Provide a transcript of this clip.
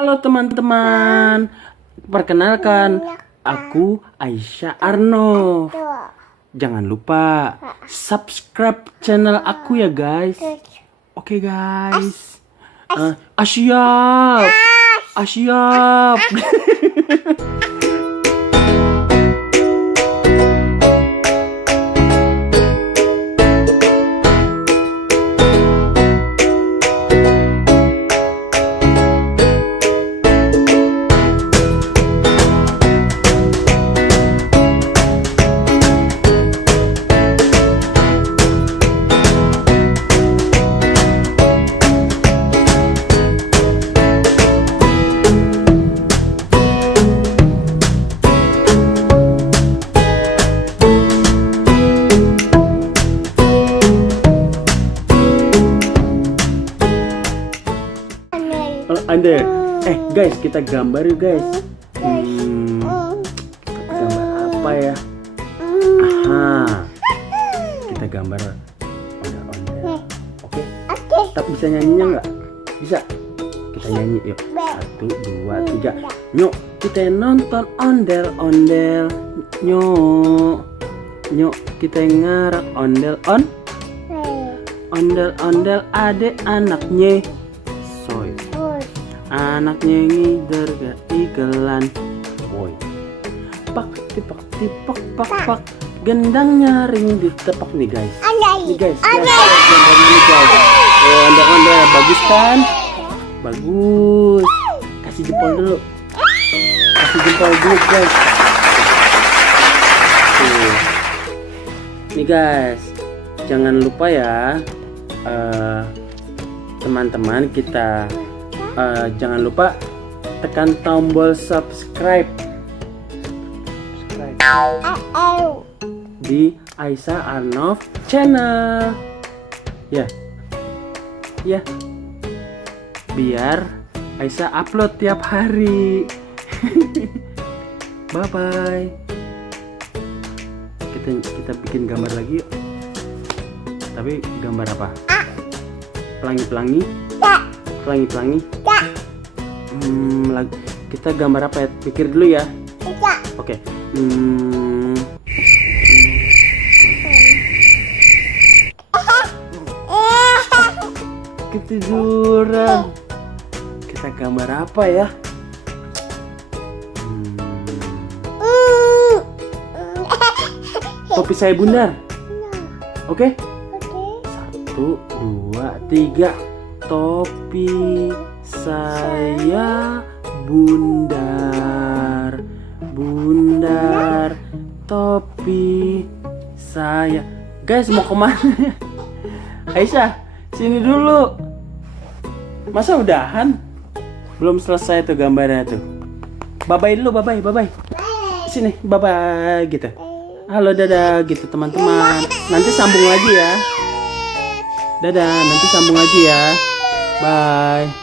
Halo teman-teman, perkenalkan aku Aisyah Arno. Jangan lupa subscribe channel aku ya guys. Oke guys. Siap. Siap. Ande, guys, kita gambar yuk guys. Gambar apa ya? Aha, kita gambar ondel-ondel. Oke? Tapi bisa nyanyinya nggak? Bisa? Kita nyanyi yuk. 1, 2, 3. Nyok, kita nonton ondel-ondel. Nyok, kita ngarap ondel-ondel adek anaknya. Soy. Anaknya ngider gak igelan. Woi. Pak tipak tipak pak. Gendangnya ring ditepak nih guys. Nih guys. Nih guys. Ondel-ondel bagus kan? Bagus. Kasih jempol dulu. Guys. Nih guys. Jangan lupa ya. Teman-teman kita jangan lupa tekan tombol subscribe di Aisyah Arno channel ya biar Aisyah upload tiap hari. Bye bye. Kita bikin gambar lagi yuk. Tapi gambar apa? Pelangi-pelangi. Kita gambar apa ya? Pikir dulu ya. Oke. Ketiduran. Kita gambar apa ya? Topi saya bundar. Oke? 1, 2, 3. Topi saya bundar, topi saya. Guys, mau kemana? Aisyah, sini dulu. Masa udahan? Belum selesai tuh gambarnya tuh. Bye-bye dulu, bye-bye. Sini, bye-bye gitu. Halo, dadah gitu teman-teman. Nanti sambung lagi ya. Dadah, nanti sambung lagi ya. Bye.